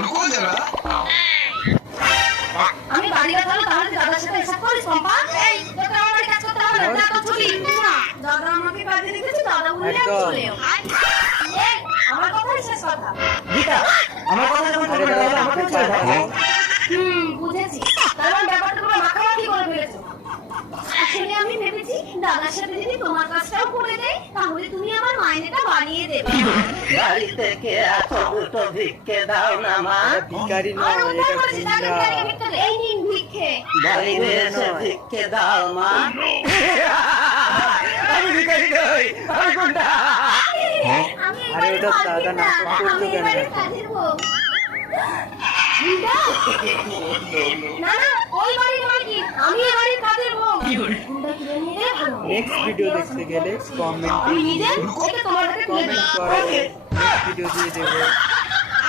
रुको जरा। আমি বাড়ি গেলাম তাহলে দাদার সাথে এসব করিস পম্পা এই তোকে আমার বাড়ি কাজ করতে হবে না যা তো ছুটি দাদা আমাকে কাজে রেখেছে দাদা বললে আমি চলে যাও এই আমার কথাই শেষ কথা গীতা আমার কথা যখন বলবে তাহলে আমাকে ছেড়ে দাও। বুঝেছি কারণ ব্যাপারটা পুরো মাখামাখি করে ফেলেছো আসলে আমি ভেবেছি দাদার সাথে যদি তোমার কাজটাও করে দেয় তাহলে তুমি আমার মাইনেটা বাড়িয়ে দেবে বাড়ি থেকে এত দুটো ভিক্ষে দাও না মা। ভিখারি আর নয়, ওটা এটা বলেছি তাকে গুন্ডা। তাকে ভিক্ষা দে। এই নিন ভিক্ষে বাড়িতে এসে ভিক্ষে দাও মা। আমি ভিখারি নই, আমি গুন্ডা। আমি এই আরে বাড়ির ওটা মালকিন দাদা না, নাটক করতো আমি এই কেন? বাড়ির কাজের বউ। গুন্ডা? না না ওই বাড়ির মালকিন আমি এই বাড়ির কাজের বউ গুন্ডা কিনে নিয়ে ভালো নেক্সট ভিডিও দেখতে গেলে কমেন্টে আমি নিজে ওকে তোমার কাছে তুলে দিলাম ভিডিও দিয়ে দেবো।